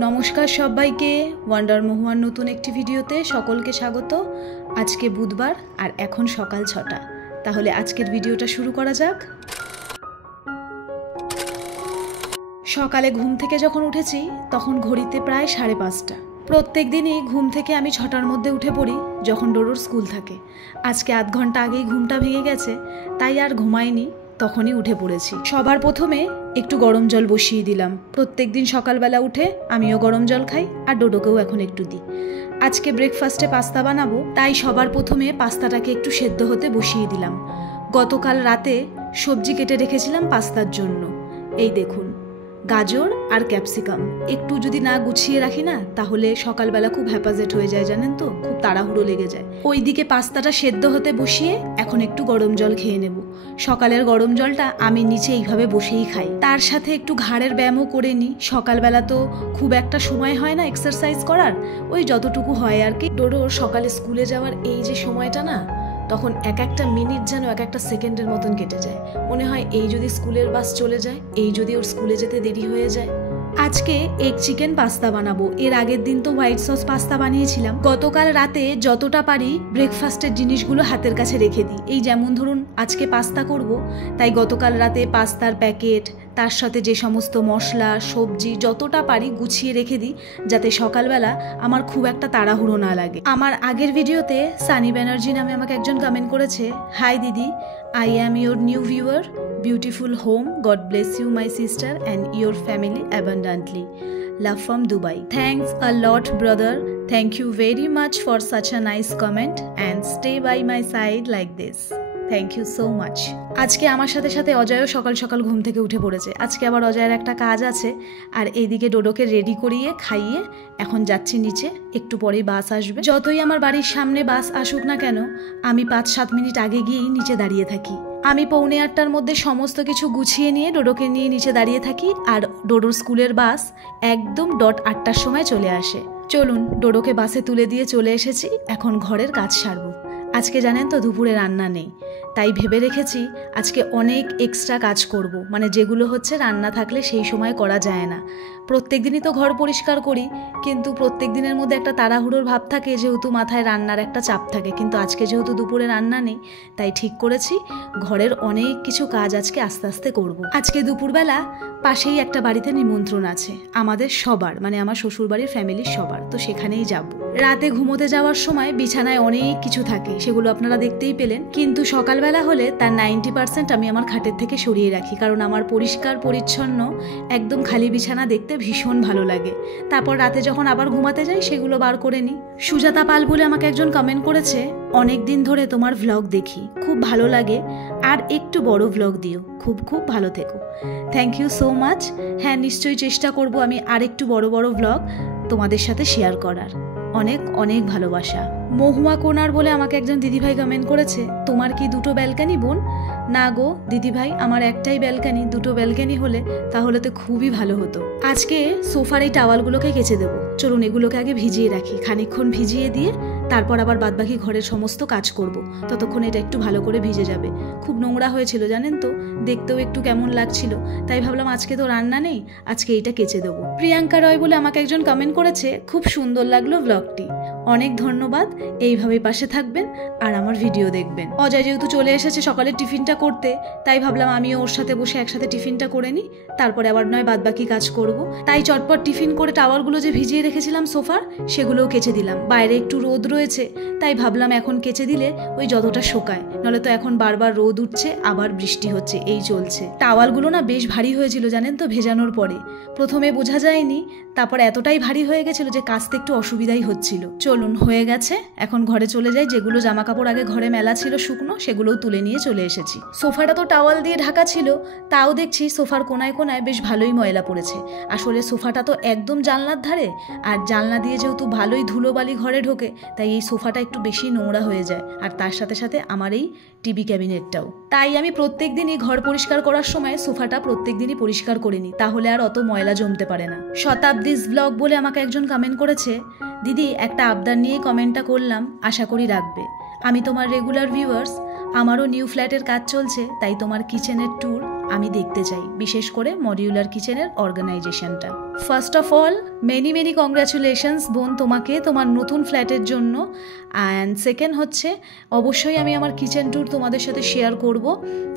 नमस्कार सबाइके ওয়ান্ডার মহুয়ার নতুন একটি ভিডিওতে সকলকে স্বাগত। আজকে বুধবার আর এখন সকাল ৬টা। তাহলে আজকের ভিডিওটা শুরু করা যাক। সকালে ঘুম থেকে যখন উঠেছি তখন ঘড়িতে প্রায় ৫:৩০। প্রত্যেক দিনই ঘুম থেকে আমি ৬টার মধ্যে উঠে পড়ি যখন ডোডোর স্কুল থাকে। আজকে আধ ঘন্টা আগেই ঘুমটা ভেঙে গেছে, তাই আর ঘুমাইনি, তখনই উঠে পড়েছি। সবার প্রথমে একটু গরম জল বসিয়ে দিলাম। প্রত্যেক দিন সকালবেলা উঠে আমিও গরম জল খাই আর ডোডোকেও এখন একটু দিই। আজকে ব্রেকফাস্টে পাস্তা বানাবো, তাই সবার প্রথমে পাস্তাটাকে একটু সেদ্ধ হতে বসিয়ে দিলাম। গতকাল রাতে সবজি কেটে রেখেছিলাম পাস্তার জন্য। এই দেখুন, গাজর আর ক্যাপসিকাম একটু যদি না গুছিয়ে রাখি না, তাহলে সকালবেলা খুব হ্যাপাজেট হয়ে যায়, জানেন তো, খুব তাড়াহুড়ো লেগে যায়। ওইদিকে পাস্তাটা সেদ্ধ হতে বসিয়ে এখন একটু গরম জল খেয়ে নেব। সকালের গরম জলটা আমি নিচে এইভাবে বসেই খাই, তার সাথে একটু ঘাড়ের ব্যায়ামও করে নিই। সকালবেলা তো খুব একটা সময় হয় না এক্সারসাইজ করার, ওই যতটুকু হয় আর কি। ডোডোর সকালে স্কুলে যাওয়ার এই যে সময়টা না, তখন এক একটা মিনিট যেন এক একটা সেকেন্ডের মতন কেটে যায়। মনে হয় এই যদি স্কুলের বাস চলে যায়, এই যদি ওর স্কুলে যেতে দেরি হয়ে যায়। আজকে এগ চিকেন পাস্তা বানাবো। এর আগের দিন তো হোয়াইট সস পাস্তা বানিয়েছিলাম। গতকাল রাতে যতটা পারি ব্রেকফাস্টের জিনিসগুলো হাতের কাছে রেখে দিই। এই যেমন ধরুন আজকে পাস্তা করব, তাই গতকাল রাতে পাস্তার প্যাকেট, তার সাথে যে সমস্ত মশলা সবজি যতটা পারি গুছিয়ে রেখে দিই, যাতে সকালবেলা আমার খুব একটা তাড়াহুড়ো না লাগে। আমার আগের ভিডিওতে সানি ব্যানার্জি নামে আমাকে একজন কমেন্ট করেছে, হাই দিদি, I am your new viewer, beautiful home, God bless you my sister and your family abundantly, love from Dubai. Thanks a lot brother, thank you very much for such a nice comment and stay by my side like this. Thank you so much. আজকে আমার সাথে সাথে অজয়ও সকাল সকাল ঘুম থেকে উঠে পড়েছে। আজকে আবার অজয়ের একটা কাজ আছে, আর এইদিকে ডোডোকে রেডি করিয়ে খাইয়ে এখন যাচ্ছি নিচে। একটু পরেই বাস আসবে। যতই আমার বাড়ির সামনে বাস আসুক না কেন, আমি ৫-৭ মিনিট আগে গিয়েই নিচে দাঁড়িয়ে থাকি। আমি 7:45-টার মধ্যে সমস্ত কিছু গুছিয়ে নিয়ে ডোডোকে নিয়ে নিচে দাঁড়িয়ে থাকি, আর ডোডোর স্কুলের বাস একদম 8:00-টার সময় চলে আসে। চলুন, ডোডোকে বাসে তুলে দিয়ে চলে এসেছি, এখন ঘরের কাজ সারবো। আজকে জানেন তো দুপুরে রান্না নেই, তাই ভেবে রেখেছি আজকে অনেক এক্সট্রা কাজ করব, মানে যেগুলো হচ্ছে রান্না থাকলে সেই সময় করা যায় না। প্রত্যেক দিনই তো ঘর পরিষ্কার করি, কিন্তু প্রত্যেক দিনের মধ্যে একটা তাড়াহুড়োর ভাব থাকে, যেহেতু মাথায় রান্নার একটা চাপ থাকে। কিন্তু আজকে যেহেতু দুপুরে রান্না নেই, তাই ঠিক করেছি ঘরের অনেক কিছু কাজ আজকে আস্তে আস্তে করব। আজকে দুপুরবেলা পাশেই একটা বাড়িতে নিমন্ত্রণ আছে আমাদের সবার, মানে আমার শ্বশুরবাড়ির ফ্যামিলির সবার, তো সেখানেই যাব। রাতে ঘুমোতে যাওয়ার সময় বিছানায় অনেক কিছু থাকে, সেগুলো আপনারা দেখতেই পেলেন, কিন্তু সকালবেলা হলে তার 90% আমি আমার খাটের থেকে সরিয়ে রাখি, কারণ আমার পরিষ্কার পরিচ্ছন্ন একদম খালি বিছানা দেখতে ভীষণ ভালো লাগে। তারপর রাতে যখন আবার ঘুমাতে যাই সেগুলো বার করে নিই। সুজাতা পাল বলে আমাকে একজন কমেন্ট করেছে, অনেক দিন ধরে তোমার ভ্লগ দেখি, খুব ভালো লাগে, আর একটু বড় ভ্লগ দিও, খুব খুব ভালো থেকো। Thank you so much. হ্যাঁ, নিশ্চয়ই চেষ্টা করব আমি আর একটু বড় বড় ভ্লগ তোমাদের সাথে শেয়ার করার। অনেক অনেক ভালোবাসা। মহুয়া কোনার বলে আমাকে একজন দিদিভাই কমেন্ট করেছে, তোমার কি দুটো ব্যালকানি বোন? না গো দিদিভাই, আমার একটাই ব্যালকানি। দুটো ব্যালকানি হলে তাহলে তো খুবই ভালো হতো। আজকে সোফার এই টাওয়ালগুলোকে কেচে দেবো। চলুন এগুলোকে আগে ভিজিয়ে রাখি, খানিকক্ষণ ভিজিয়ে দিয়ে তারপর আবার বাদবাকি ঘরের সমস্ত কাজ করব। ততক্ষণ এটা একটু ভালো করে ভিজে যাবে। খুব নোংরা হয়েছিল জানেন তো, দেখতেও একটু কেমন লাগছিল, তাই ভাবলাম আজকে তো রান্না নেই, আজকে এইটা কেচে দেবো। প্রিয়াঙ্কা রয় বলে আমাকে একজন কমেন্ট করেছে, খুব সুন্দর লাগলো ব্লগটি, অনেক ধন্যবাদ, এইভাবে পাশে থাকবেন আর আমার ভিডিও দেখবেন। অজয় যেহেতু চলে এসেছে সকালের টিফিনটা করতে, তাই ভাবলাম আমিও ওর সাথে বসে একসাথে টিফিনটা করে নিই, তারপরে আবার নয় বাদবাকি কাজ করব। তাই চটপট টিফিন করে টাওয়ালগুলো যে ভিজিয়ে রেখেছিলাম সোফার, সেগুলোও কেচে দিলাম। বাইরে একটু রোদ রয়েছে, তাই ভাবলাম এখন কেচে দিলে ওই যতটা শোকায়, নলে তো এখন বারবার রোদ উঠছে আবার বৃষ্টি হচ্ছে, এই চলছে। টাওয়ালগুলো না বেশ ভারী হয়েছিল জানেন তো ভেজানোর পরে, প্রথমে বোঝা যায়নি, তারপর এতটাই ভারী হয়ে গেছিল যে কাচতে একটু অসুবিধাই হচ্ছিল। চলুন হয়ে গেছে, এখন ঘরে চলে যাই। যেগুলো জামা কাপড় আগে ঘরে মেলা ছিল শুকনো, সেগুলোও তুলে নিয়ে চলে এসেছি। সোফাটা তো টাওয়াল দিয়ে ঢাকা ছিল, তাও দেখছি সোফার কোনায় কোনায় বেশ ভালোই ময়লা পড়েছে। আসলে সোফাটা তো একদম জানলার ধারে, আর জানলা দিয়ে যেহেতু ভালোই ধুলোবালি ঘরে ঢোকে, তাই এই সোফাটা একটু বেশি নোংরা হয়ে যায়, আর তার সাথে সাথে আমার এই টিভি ক্যাবিনেটটাও। তাই আমি প্রত্যেক দিনই ঘর পরিষ্কার করার সময় সোফাটা প্রত্যেক দিনই পরিষ্কার করে নিই, তাহলে আর অত ময়লা জমতে পারে না। শতাব্দীস ব্লগ বলে আমাকে একজন কমেন্ট করেছে, দিদি একটা আবদার নিয়ে কমেন্টটা করলাম, আশা করি রাখবে। আমি তোমার রেগুলার ভিউয়ার্স, আমারও নিউ ফ্ল্যাটের কাজ চলছে, তাই তোমার কিচেনের ট্যুর আমি দেখতে চাই, বিশেষ করে মডিউলার কিচেনের অর্গানাইজেশনটা। First of all many congratulations বোন তোমাকে তোমার নতুন ফ্ল্যাটের জন্য। অ্যান্ড সেকেন্ড হচ্ছে অবশ্যই আমি আমার কিচেন ট্যুর তোমাদের সাথে শেয়ার করব,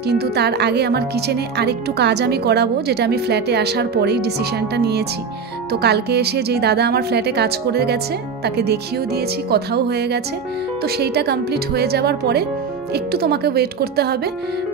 কিন্তু তার আগে আমার কিচেনে আরেকটু কাজ আমি করাবো, যেটা আমি ফ্ল্যাটে আসার পরেই ডিসিশনটা নিয়েছি। তো কালকে এসে যেই দাদা আমার ফ্ল্যাটে কাজ করে গেছে তাকে দেখিয়েও দিয়েছি, কথাও হয়ে গেছে। তো সেইটা কমপ্লিট হয়ে যাওয়ার পরে একটু তোমাকে ওয়েট করতে হবে,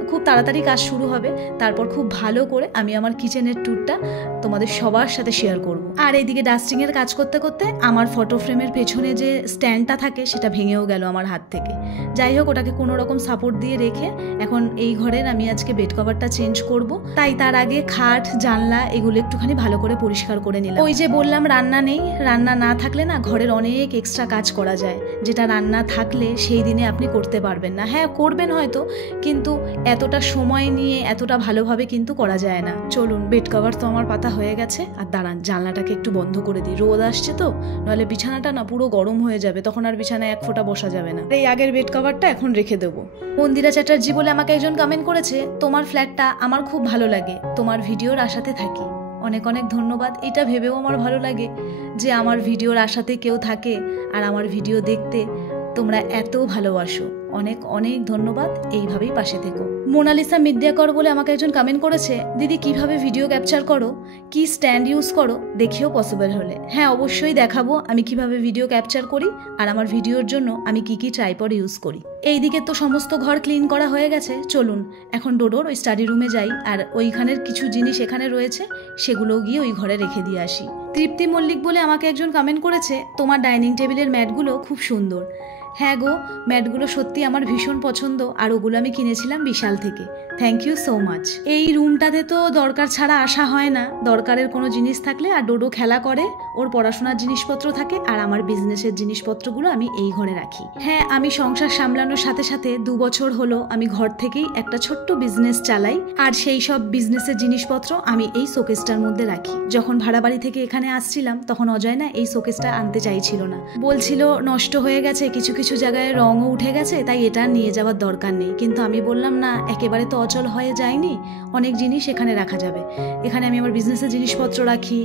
খুব তাড়াতাড়ি কাজ শুরু হবে, তারপর খুব ভালো করে আমি আমার কিচেনের ট্যুরটা তোমাদের সবার সাথে শেয়ার করব। আর এইদিকে ডাস্টিংয়ের কাজ করতে করতে আমার ফটো ফ্রেমের পেছনে যে স্ট্যান্ডটা থাকে সেটা ভেঙেও গেল আমার হাত থেকে। যাই হোক, ওটাকে কোনো রকম সাপোর্ট দিয়ে রেখে এখন এই ঘরের আমি আজকে বেড কভারটা চেঞ্জ করব। তাই তার আগে খাট জানলা এগুলো একটুখানি ভালো করে পরিষ্কার করে নিলাম। ওই যে বললাম রান্না নেই, রান্না না থাকলে না ঘরের অনেক এক্সট্রা কাজ করা যায়, যেটা রান্না থাকলে সেই দিনে আপনি করতে পারবেন না। হ্যাঁ করবেন হয়তো, কিন্তু এতটা সময় নিয়ে এতটা ভালোভাবে কিন্তু করা যায় না। চলুন, বেড কভার তো আমার পাতা হয়ে গেছে, আর দাঁড়ান জানলাটাকে একটু বন্ধ করে দিই, রোদ আসছে তো, নাহলে বিছানাটা না পুরো গরম হয়ে যাবে, তখন আর বিছানায় এক ফোঁটা বসা যাবে না। এই আগের বেড কভারটা এখন রেখে দেবো। মন্দিরা চ্যাটার্জি বলে আমাকে একজন কমেন্ট করেছে, তোমার ফ্ল্যাটটা আমার খুব ভালো লাগে, তোমার ভিডিওর আশাতে থাকি। অনেক ধন্যবাদ। এটা ভেবেও আমার ভালো লাগে যে আমার ভিডিওর আশাতে কেউ থাকে আর আমার ভিডিও দেখতে তোমরা এত ভালোবাসো। অনেক ধন্যবাদ, এইভাবেই পাশে থেকো। মোনালিসা মিডিয়াকর বলে আমাকে একজন কমেন্ট করেছে, দিদি কিভাবে ভিডিও ক্যাপচার করো, কি স্ট্যান্ড ইউজ করো, দেখিও পসিবল হলে। হ্যাঁ অবশ্যই দেখাবো আমি কিভাবে ভিডিও ক্যাপচার করি আর আমার ভিডিওর জন্য আমি কি ট্রাইপড ইউজ করি। এইদিকে তো সমস্ত ঘর ক্লিন করা হয়ে গেছে, চলুন এখন ডোডোর ওই স্টাডি রুমে যাই, আর ওইখানের কিছু জিনিস এখানে রয়েছে সেগুলো গিয়ে ওই ঘরে রেখে দিয়ে আসি। তৃপ্তি মল্লিক বলে আমাকে একজন কমেন্ট করেছে, তোমার ডাইনিং টেবিলের ম্যাটগুলো খুব সুন্দর। হ্যাঁ গো, ম্যাটগুলো সত্যি আমার ভীষণ পছন্দ, আর ওগুলো আমি কিনেছিলাম বিশাল থেকে। Thank you so much. এই রুমটাতে তো দরকার ছাড়া আসা হয় না, দরকারের কোনো জিনিস থাকলে আর ডোডো খেলা করে, ওর পড়াশোনার জিনিসপত্র থাকে, আর আমার বিজনেসের জিনিসপত্রগুলো আমি এই ঘরে রাখি। হ্যাঁ, আমি সংসার সামলানোর সাথে সাথে 2 বছর হলো আমি ঘর থেকেই একটা ছোট্ট বিজনেস চালাই, আর সেই সব বিজনেসের জিনিসপত্র আমি এই শোকেসটার মধ্যে রাখি। যখন ভাড়া বাড়ি থেকে এখানে আসছিলাম তখন অজয় না এই শোকেসটা আনতে চাইছিল না, বলছিল নষ্ট হয়ে গেছে, কিছু জায়গায় রঙও উঠে গেছে, তাই এটা নিয়ে যাওয়ার দরকার নেই। কিন্তু আমি বললাম না, একেবারে তো অচল হয়ে যায়নি, অনেক জিনিস এখানে রাখা যাবে। এখানে আমি আমার বিজনেসের জিনিসপত্র রাখি,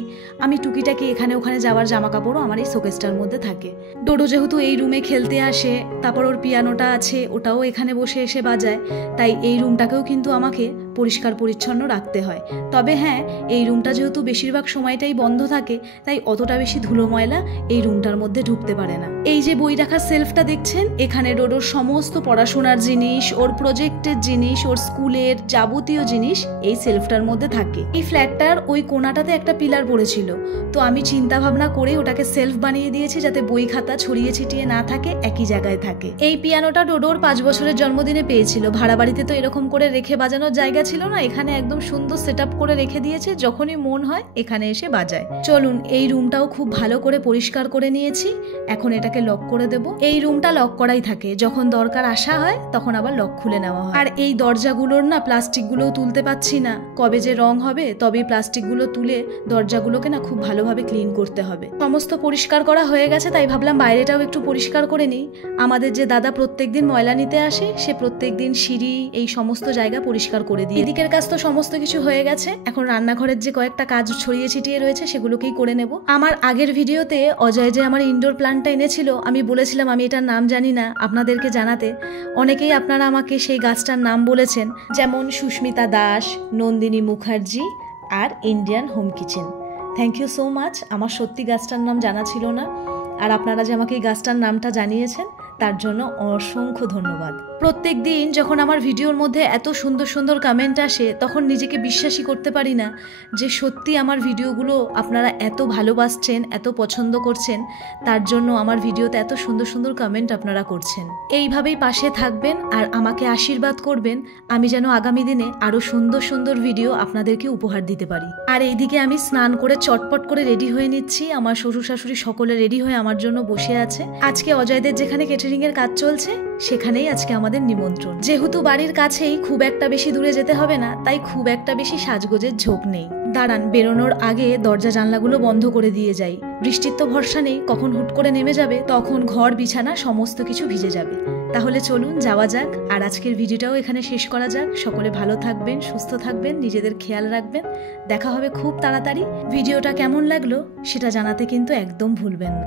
আমি টুকিটাকি এখানে ওখানে যাওয়ার জামা কাপড়ও আমার এই শোকেসটার মধ্যে থাকে। ডোডো যেহেতু এই রুমে খেলতে আসে, তারপর ওর পিয়ানোটা আছে, ওটাও এখানে বসে এসে বাজায়, তাই এই রুমটাকেও কিন্তু আমাকে পরিষ্কার পরিচ্ছন্ন রাখতে হয়। তবে হ্যাঁ, এই রুমটা যেহেতু বেশিরভাগ সময়টাই বন্ধ থাকে, তাই অতটা বেশি ধুলো ময়লা এই রুমটার মধ্যে ঢুকতে পারে না। এই যে বই রাখার সেলফটা দেখছেন, এখানে ডোডোর সমস্ত পড়াশোনার জিনিস, ওর প্রজেক্টের জিনিস, ওর স্কুলের যাবতীয় জিনিস এই সেলফটার মধ্যে থাকে। এই ফ্ল্যাটটার ওই কোণাটাতে একটা পিলার পড়েছিল, তো আমি চিন্তা ভাবনা করে ওটাকে সেলফ বানিয়ে দিয়েছি যাতে বই খাতা ছড়িয়ে ছিটিয়ে না থাকে, একই জায়গায় থাকে। এই পিয়ানোটা ডোডোর 5 বছরের জন্মদিনে পেয়েছিল। ভাড়া বাড়িতে তো এরকম করে রেখে বাজানোর জায়গা ছিল না, এখানে একদম সুন্দর সেট আপ করে রেখে দিয়েছে, যখনই মন হয় এখানে এসে বাজায়। চলুন, এই রুমটাও খুব ভালো করে পরিষ্কার করে নিয়েছি, এখন এটাকে লক করে দেব। এই রুমটা লক করাই থাকে, যখন দরকার আসা হয় তখন আবার লক খুলে নেওয়া হয়। আর এই দরজাগুলোর না প্লাস্টিকগুলোও তুলতে পাচ্ছি না, কবে যে রং হবে তবেই প্লাস্টিকগুলো তুলে দরজাগুলোকে না খুব ভালোভাবে ক্লিন করতে হবে। সমস্ত পরিষ্কার করা হয়ে গেছে, তাই ভাবলাম বাইরেটাও একটু পরিষ্কার করে নিই। আমাদের যে দাদা প্রত্যেকদিন ময়লা নিতে আসে, সে প্রত্যেকদিন সিঁড়ি এই সমস্ত জায়গা পরিষ্কার করে দিই। এদিকের কাজ তো সমস্ত কিছু হয়ে গেছে, এখন রান্নাঘরের যে কয়েকটা কাজ ছড়িয়ে ছিটিয়ে রয়েছে সেগুলোকেই করে নেব। আমার আগের ভিডিওতে অজয় যে আমার ইনডোর প্ল্যান্টটা এনেছিল, আমি বলেছিলাম আমি এটার নাম জানি না, আপনাদেরকে জানাতে। অনেকেই আপনারা আমাকে সেই গাছটার নাম বলেছেন, যেমন সুস্মিতা দাস, নন্দিনী মুখার্জি আর Indian home kitchen. Thank you so much. আমার সত্যি গাছটার নাম জানা ছিল না, আর আপনারা যে আমাকে এই গাছটার নামটা জানিয়েছেন তার জন্য অসংখ্য ধন্যবাদ। প্রত্যেক দিন যখন আমার ভিডিওর মধ্যে এত সুন্দর সুন্দর কমেন্ট আসে, তখন নিজেকে বিশ্বাসই করতে পারি না যে সত্যি আমার ভিডিওগুলো আপনারা এত ভালোবাসছেন, এত পছন্দ করছেন, তার জন্য আমার ভিডিওতে এত সুন্দর সুন্দর কমেন্ট আপনারা করছেন। এইভাবেই পাশে থাকবেন আর আমাকে আশীর্বাদ করবেন, আমি যেন আগামী দিনে আরও সুন্দর সুন্দর ভিডিও আপনাদেরকে উপহার দিতে পারি। আর এইদিকে আমি স্নান করে চটপট করে রেডি হয়ে নিচ্ছি, আমার শ্বশুর শাশুড়ি সকলে রেডি হয়ে আমার জন্য বসে আছে। আজকে অজয়দের যেখানে কেটারিং এর কাজ চলছে সেখানেই আজকে আমাদের নিমন্ত্রণ। যেহেতু বাড়ির কাছেই, খুব একটা বেশি দূরে যেতে হবে না, তাই খুব একটা বেশি সাজগোজের ঝোঁক নেই। দাঁড়ান, বেরোনোর আগে দরজা জানলাগুলো বন্ধ করে দিয়ে যাই, বৃষ্টির তো ভরসা নেই, কখন হুট করে নেমে যাবে, তখন ঘর বিছানা সমস্ত কিছু ভিজে যাবে। তাহলে চলুন যাওয়া যাক, আর আজকের ভিডিওটাও এখানে শেষ করা যাক। সকলে ভালো থাকবেন, সুস্থ থাকবেন, নিজেদের খেয়াল রাখবেন। দেখা হবে খুব তাড়াতাড়ি। ভিডিওটা কেমন লাগলো সেটা জানাতে কিন্তু একদম ভুলবেন না।